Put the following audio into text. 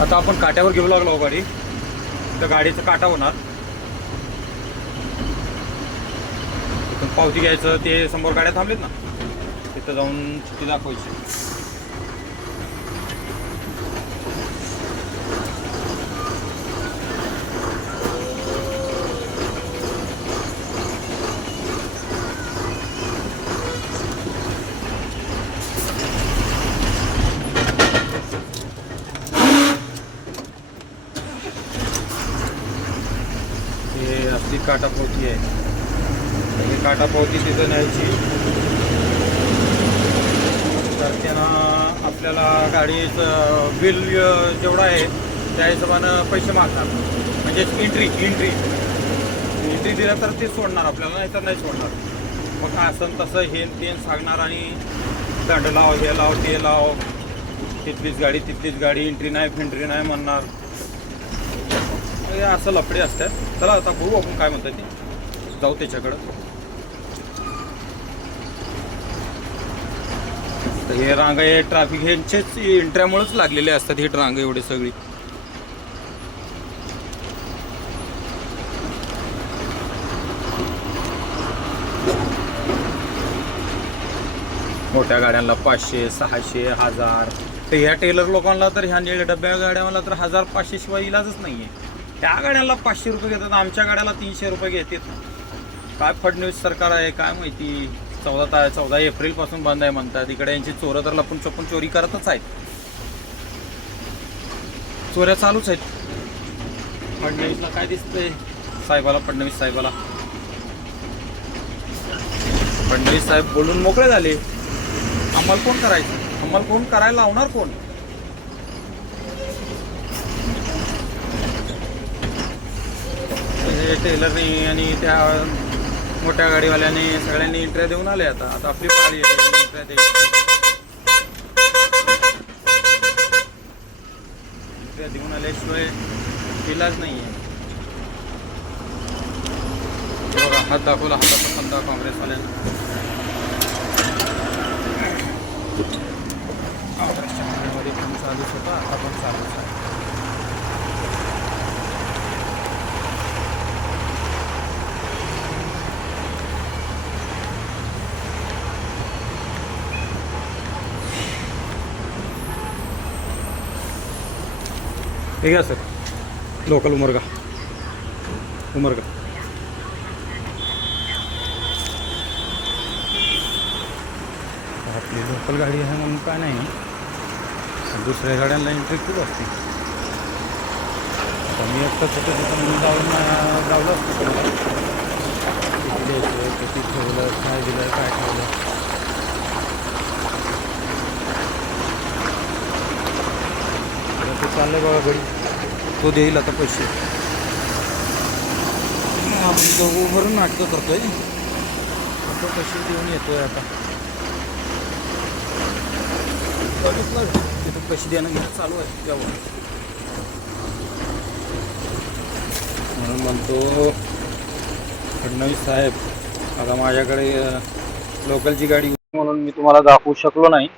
आता आपण काट्यावर घेऊ लागलो गाडी. तर गाडीचा काटा होणार. तिथून पावती घ्यायचं ते समोर गाड्या थांबलेत ना. तिथं जाऊन चिठ्ठी दाखवायची हे असली काटापोती आहे. म्हणजे ही काटापोती तिथं न्यायची. तर त्यांना आपल्याला गाडीचं बिल जेवढं आहे त्या हिशोबानं पैसे मागणार. म्हणजे एंट्री एंट्री एंट्री दिल्या तर ते सोडणार आपल्याला नाही तर नाही सोडणार. मग असं तसं हे तेन ते सांगणार आणि दंड लाव हे लाव ते लाव. तिथलीच गाडी तिथलीच गाडी एंट्री नाही फेंट्री नाही म्हणणार. असं लफडे असतात. चला आता बघू आपण काय म्हणतात ते. जाऊ त्याच्याकडं. तर हे रांगा हे ट्रॅफिक ह्यांचेच इंट्र्यामुळेच लागलेले असतात ही रांग एवढे सगळी. मोठ्या गाड्यांना पाचशे सहाशे हजार. तर ह्या टेलर लोकांना तर ह्या निळ्या डब्या गाड्यांना तर हजार पाचशे शिवाय इलाजच नाही त्या गाड्याला पाचशे रुपये घेतात आमच्या गाड्याला तीनशे रुपये घेतात. काय फडणवीस सरकार आहे काय माहिती? चौदा ता चौदा एप्रिलपासून बंद आहे म्हणतात. इकडे यांची चोरं तर लपून चपून चोरी करतच आहेत. चोऱ्या चालूच आहेत. फडणवीसला काय दिसतंय? साहेबाला फडणवीस साहेबाला. फडणवीस साहेब बोलून मोकळे झाले. अंमल कोण करायचं? अंमल कोण करायला लावणार कोण? हे टेलरनी आणि त्या मोठ्या गाडीवाल्याने सगळ्यांनी इंटऱ्या देऊन आले आता. आता आपली पाळी आहे इंटऱ्या देऊन आल्याशिवाय इलाज नाही आहे बघा हात दाखवला हाताचा फंदा काँग्रेसवाल्यांना. काँग्रेसच्या मध्ये पण चालूच होता आता पण चालूच हे ठीक आहे सर. लोकल उमरगा. उमरगा. आपली लोकल गाडी आहे म्हणून काय नाही. दुसऱ्या गाड्यांना एंट्री खूप असते. आता मी एकटं छोटं छोटं म्हणून जाऊन जावलं असतं तुम्हाला किती द्यायचं किती ठेवलं काय दिलं काय ठेवलं आता ते चाललंय बघा घडी तो देईल आता पैसे. आपण दोघं भरून नाटकं करतोय. आता पैसे देऊन येतोय आता. तिथं पैसे देणं घेणं चालू आहे जेव्हा म्हणून म्हणतो फडणवीस साहेब आता माझ्याकडे लोकलची गाडी म्हणून मी तुम्हाला दाखवू शकलो नाही.